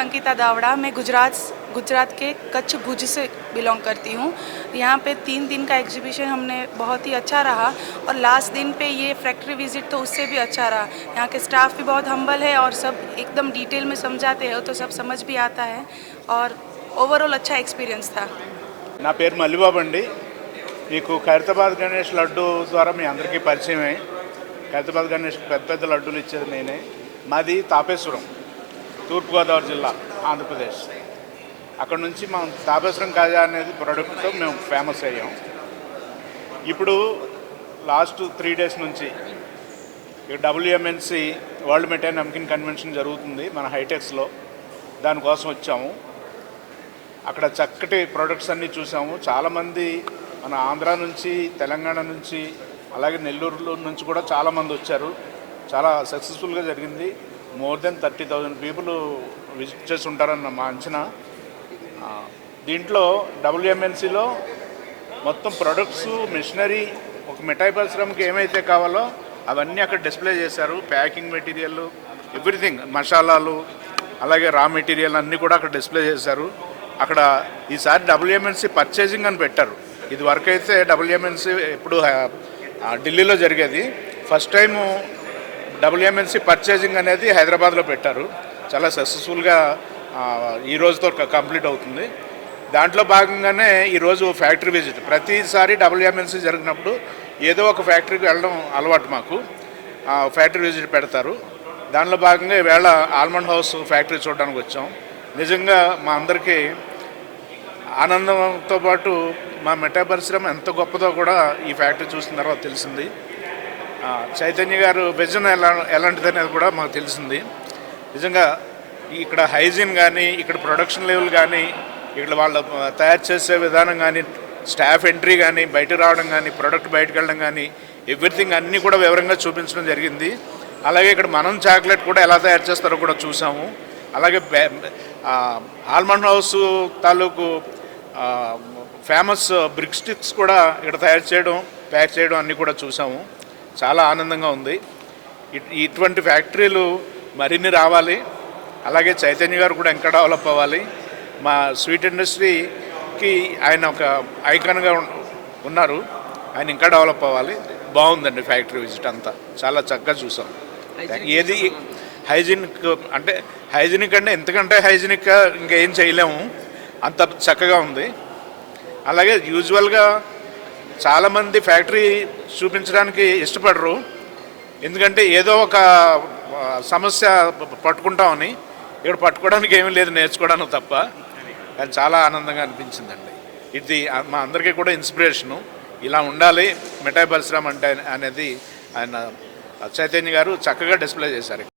संगीता दावड़ा। मैं गुजरात के कच्छ भुज से बिलोंग करती हूँ। यहाँ पे 3 दिन का एग्जीबिशन हमने बहुत ही अच्छा रहा और लास्ट दिन पे ये फैक्ट्री विजिट तो उससे भी अच्छा रहा। यहाँ के स्टाफ भी बहुत हम्बल है और सब एकदम डिटेल में समझाते हो तो सब समझ भी आता है और ओवरऑल अच्छा एक्सपीरियंस था। నా పేరు మల్లిబాబు అండి. మీకు ఖైరతాబాద్ గణేష్ లడ్డు ద్వారా మీ అందరికీ పరిచయమే. ఖైరతాబాద్ గణేష్ పెద్ద పెద్ద లడ్డూలు ఇచ్చేది నేనే. మాది తాపేశ్వరం, తూర్పుగోదావరి జిల్లా, ఆంధ్రప్రదేశ్. అక్కడ నుంచి మనం తాపేశ్వరం కాజా అనేది ప్రోడక్ట్తో మేము ఫేమస్ అయ్యాం. ఇప్పుడు లాస్ట్ 3 డేస్ నుంచి WMNC వరల్డ్ మిఠాయి నమ్కిన్ కన్వెన్షన్ జరుగుతుంది మన హైటెక్స్లో. దానికోసం వచ్చాము. అక్కడ చక్కటి ప్రొడక్ట్స్ అన్నీ చూసాము. చాలామంది మన ఆంధ్ర నుంచి, తెలంగాణ నుంచి, అలాగే నెల్లూరు నుంచి కూడా చాలామంది వచ్చారు. చాలా సక్సెస్ఫుల్గా జరిగింది. మోర్ దెన్ 30,000 పీపుల్ విజిట్ చేసి ఉంటారన్న మా అంచనా. దీంట్లో WMNCలో మొత్తం ప్రొడక్ట్స్, మిషనరీ, ఒక మిఠాయి పరిశ్రమకి ఏమైతే కావాలో అవన్నీ అక్కడ డిస్ప్లే చేశారు. ప్యాకింగ్ మెటీరియల్, ఎవ్రీథింగ్, మసాలాలు, అలాగే రా మెటీరియల్ అన్నీ కూడా అక్కడ డిస్ప్లే చేశారు. అక్కడ ఈసారి WMNC పర్చేజింగ్ అని పెట్టారు. ఇది వరకు అయితే WMNC ఎప్పుడు ఢిల్లీలో జరిగేది. ఫస్ట్ టైము WMNC పర్చేజింగ్ అనేది హైదరాబాద్లో పెట్టారు. చాలా సక్సెస్ఫుల్గా ఈ రోజుతో కంప్లీట్ అవుతుంది. దాంట్లో భాగంగానే ఈరోజు ఫ్యాక్టరీ విజిట్. ప్రతిసారి WMNC జరిగినప్పుడు ఏదో ఒక ఫ్యాక్టరీకి వెళ్ళడం అలవాటు మాకు. ఫ్యాక్టరీ విజిట్ పెడతారు. దానిలో భాగంగా ఈవేళ ఆల్మండ్ హౌస్ ఫ్యాక్టరీ చూడడానికి వచ్చాం. నిజంగా మా అందరికీ ఆనందంతో పాటు మా మిఠాయి పరిశ్రమ ఎంత గొప్పదో కూడా ఈ ఫ్యాక్టరీ చూసిన తర్వాత తెలిసింది. చైతన్య గారు విజన్ ఎలాంటిది అనేది కూడా మాకు తెలిసింది. నిజంగా ఇక్కడ హైజీన్ కానీ, ఇక్కడ ప్రొడక్షన్ లెవెల్ కానీ, ఇక్కడ వాళ్ళు తయారు చేసే విధానం కానీ, స్టాఫ్ ఎంట్రీ కానీ, బయటకు రావడం కానీ, ప్రోడక్ట్ బయటకు వెళ్ళడం కానీ, ఎవ్రీథింగ్ అన్నీ కూడా వివరంగా చూపించడం జరిగింది. అలాగే ఇక్కడ మనం చాక్లెట్ కూడా ఎలా తయారు చేస్తారో కూడా చూసాము. అలాగే ఆల్మండ్ హౌస్ తాలూకు ఫేమస్ బ్రిక్ స్టిక్స్ కూడా ఇక్కడ తయారు చేయడం, ప్యాక్ చేయడం అన్నీ కూడా చూసాము. చాలా ఆనందంగా ఉంది. ఇటువంటి ఫ్యాక్టరీలు మరిన్ని రావాలి. అలాగే చైతన్య గారు కూడా ఇంకా డెవలప్ అవ్వాలి. మా స్వీట్ ఇండస్ట్రీకి ఆయన ఒక ఐకాన్గా ఉన్నారు. ఆయన ఇంకా డెవలప్ అవ్వాలి. బాగుందండి ఫ్యాక్టరీ విజిట్ అంతా. చాలా చక్కగా చూసాం. ఏది హైజీనిక్ అంటే హైజీనిక్ అంటే ఎంతకంటే హైజీనిక్గా ఇంకేం చేయలేము, అంత చక్కగా ఉంది. అలాగే యూజువల్గా చాలామంది ఫ్యాక్టరీ చూపించడానికి ఇష్టపడరు. ఎందుకంటే ఏదో ఒక సమస్య పట్టుకుంటామని. ఇక్కడ పట్టుకోవడానికి ఏమీ లేదు, నేర్చుకోవడానికి తప్ప. కానీ చాలా ఆనందంగా అనిపించిందండి. ఇది మా అందరికీ కూడా ఇన్స్పిరేషను. ఇలా ఉండాలి మిఠాయి పరిశ్రమ అంటే అనేది ఆయన చైతన్య గారు చక్కగా డిస్ప్లే చేశారు.